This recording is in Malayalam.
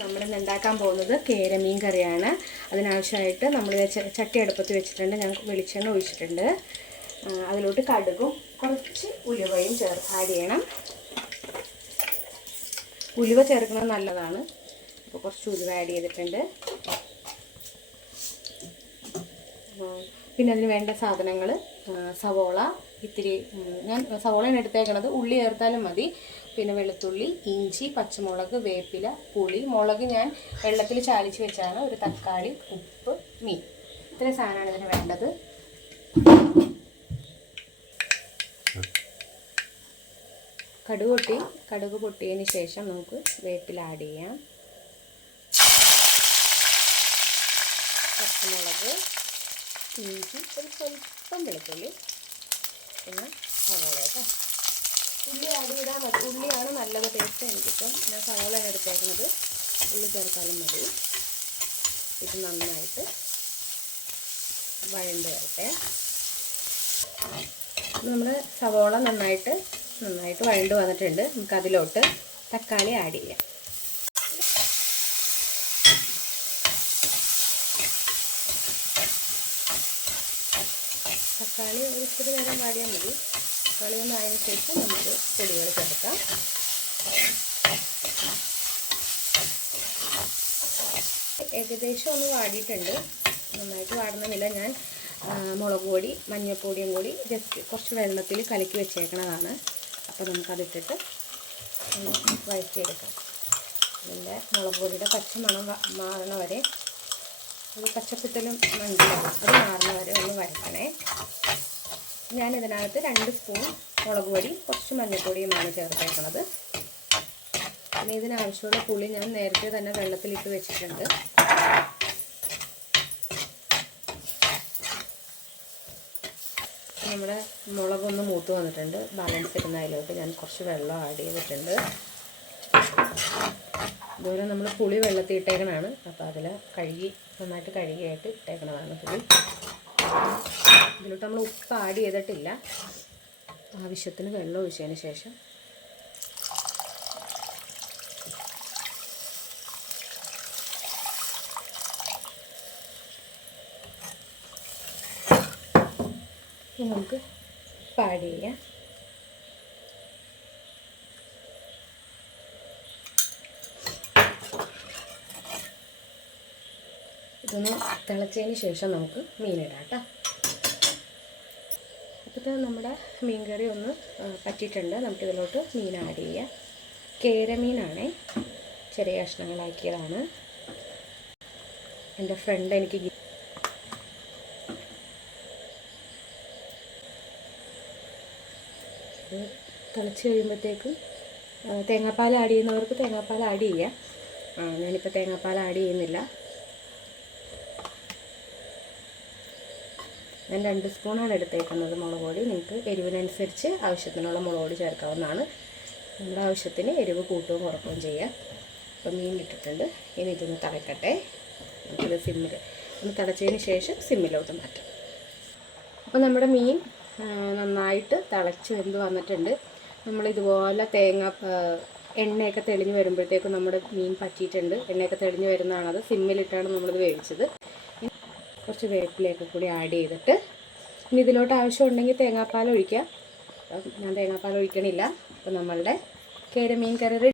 നമ്മളിന്ന് ഉണ്ടാക്കാൻ പോകുന്നത് കേരമീൻ കറിയാണ്. അതിനാവശ്യമായിട്ട് നമ്മൾ ചട്ടി അടുപ്പത്ത് വെച്ചിട്ടുണ്ട്. ഞാൻ വെളിച്ചെണ്ണ ഒഴിച്ചിട്ടുണ്ട്. അതിലോട്ട് കടുകും കുറച്ച് ഉലുവയും ആഡ് ചെയ്യണം. ഉലുവ ചേർക്കുന്നത് നല്ലതാണ്. അപ്പോൾ കുറച്ച് ഉലുവ ആഡ് ചെയ്തിട്ടുണ്ട്. പിന്നെ അതിന് വേണ്ട സാധനങ്ങൾ സവോള ഇത്തിരി, ഞാൻ സവോളയാണ് എടുത്തേക്കണത്. ഉള്ളി ചേർത്താലും മതി. പിന്നെ വെളുത്തുള്ളി, ഇഞ്ചി, പച്ചമുളക്, വേപ്പില, പുളി, മുളക് ഞാൻ വെള്ളത്തിൽ ചാലിച്ച് വെച്ചാണ്. ഒരു തക്കാളി, ഉപ്പ്, മീൻ, ഇത്രയും സാധനമാണ് ഇതിന് വേണ്ടത്. കടുക് പൊട്ടിയതിന് ശേഷം നമുക്ക് വേപ്പില ആഡ് ചെയ്യാം. പച്ചമുളക്, ഇഞ്ചി, ഒരു സ്വല്പം വെളുത്തുള്ളി, പിന്നെ സവോള കേട്ടോ. ഉള്ളി ആഡ് ചെയ്താൽ മതി. ഉള്ളിയാണ് നല്ലത് ടേസ്റ്റ്. എനിക്കിപ്പം ഞാൻ സവോളയാണ് എടുത്തേക്കുന്നത്. ഉള്ളി ചേർത്താലും മതി. ഇത് നന്നായിട്ട് വഴണ്ട് വരട്ടെ. നമ്മുടെ സവോള നന്നായിട്ട് വഴണ്ട് വന്നിട്ടുണ്ട്. നമുക്കതിലോട്ട് തക്കാളി ആഡ് ചെയ്യാം. തക്കാളി ഒരു ഇത്തിരി നേരം വാടിയാൽ മതി. തക്കാളി ഒന്ന് ആയതിനു ശേഷം നമുക്ക് പൊടികൾ ചേർക്കാം. ഏകദേശം ഒന്ന് വാടിയിട്ടുണ്ട്. നന്നായിട്ട് വാടണമെന്നില്ല. ഞാൻ മുളക് പൊടി, മഞ്ഞൾപ്പൊടിയും കൂടി ജസ്റ്റ് കുറച്ച് വെള്ളത്തിൽ കലക്കി വെച്ചേക്കണതാണ്. അപ്പോൾ നമുക്കതിട്ടിട്ട് ഒന്ന് വഴറ്റിയെടുക്കാം. അതിൻ്റെ മുളക് പൊടിയുടെ പച്ചമണം മാറണ വരെ, അത് പച്ചപ്പിത്തലും മണ്ടിയാവും, അത് മാറുന്ന വരെ ഒന്ന് വഴറ്റണേ. ഞാനിതിനകത്ത് 2 സ്പൂൺ മുളക് പൊടി, കുറച്ച് മഞ്ഞൾപ്പൊടിയുമാണ് ചേർത്തേക്കുന്നത്. പിന്നെ ഇതിനാവശ്യമുള്ള പുളി ഞാൻ നേരത്തെ തന്നെ വെള്ളത്തിലിട്ട് വെച്ചിട്ടുണ്ട്. നമ്മുടെ മുളകൊന്ന് മൂത്ത് വന്നിട്ടുണ്ട്. ബാലൻസ് ഇടുന്നതിലോട്ട് ഞാൻ കുറച്ച് വെള്ളം ആഡ് ചെയ്തിട്ടുണ്ട്. ഇതുപോലെ നമ്മൾ പുളി വെള്ളത്തിൽ ഇട്ടേക്കണതാണ്. അപ്പോൾ അതിൽ നന്നായിട്ട് കഴുകിയായിട്ട് ഇട്ടേക്കണതാണ് പുളി. ഇതിലോട്ട് നമ്മൾ ഉപ്പ് ആഡ് ചെയ്തിട്ടില്ല. ആവശ്യത്തിന് വെള്ളം ഒഴിച്ചതിന് ശേഷം നമുക്ക് ആഡ് ചെയ്യാം. ഇതൊന്ന് തിളച്ചതിന് ശേഷം നമുക്ക് മീനിടാം കേട്ടോ. അപ്പോൾ നമ്മുടെ മീൻ കറി ഒന്ന് പറ്റിയിട്ടുണ്ട്. നമുക്കിതിലോട്ട് മീൻ ആഡ് ചെയ്യാം. കേരമീനാണേ, ചെറിയ കഷ്ണങ്ങളാക്കിയതാണ്. എൻ്റെ ഫ്രണ്ട് എനിക്ക് ഇത് തിളച്ച് കഴിയുമ്പോഴത്തേക്ക് തേങ്ങാപ്പാൽ ആഡ് ചെയ്യുന്നവർക്ക് തേങ്ങാപ്പാൽ ആഡ് ചെയ്യാം. ഞാനിപ്പോൾ തേങ്ങാപ്പാൽ ആഡ് ചെയ്യുന്നില്ല. ഞാൻ 2 സ്പൂണാണ് എടുത്തേക്കുന്നത് മുളക് പൊടി. നിങ്ങൾക്ക് എരിവിനനുസരിച്ച് ആവശ്യത്തിനുള്ള മുളക് പൊടി ചേർക്കാവുന്നതാണ്. നമ്മുടെ ആവശ്യത്തിന് എരിവ് കൂട്ടുകയും കുറക്കുകയും ചെയ്യാം. അപ്പോൾ മീൻ ഇട്ടിട്ടുണ്ട്. ഇനി ഇതൊന്ന് തിളക്കട്ടെ. നമുക്കിത് ഒന്ന് തിളച്ചതിന് ശേഷം സിമ്മിലോട്ട് മാറ്റാം. അപ്പോൾ നമ്മുടെ മീൻ നന്നായിട്ട് തിളച്ച് വെന്ത് വന്നിട്ടുണ്ട്. നമ്മളിതുപോലെ എണ്ണയൊക്കെ തെളിഞ്ഞ് വരുമ്പോഴത്തേക്കും നമ്മുടെ മീൻ പറ്റിയിട്ടുണ്ട്. എണ്ണയൊക്കെ തെളിഞ്ഞ് വരുന്നതാണത്. സിമ്മിലിട്ടാണ് നമ്മളിത് വേവിച്ചത്. കുറച്ച് വേപ്പിലയൊക്കെ കൂടി ആഡ് ചെയ്തിട്ട് ഇനി ഇതിലോട്ട് ആവശ്യമുണ്ടെങ്കിൽ തേങ്ങാപ്പാൽ ഒഴിക്കാം. ഞാൻ തേങ്ങാപ്പാൽ ഒഴിക്കണില്ല. അപ്പോൾ നമ്മളുടെ കേരമീൻ കറി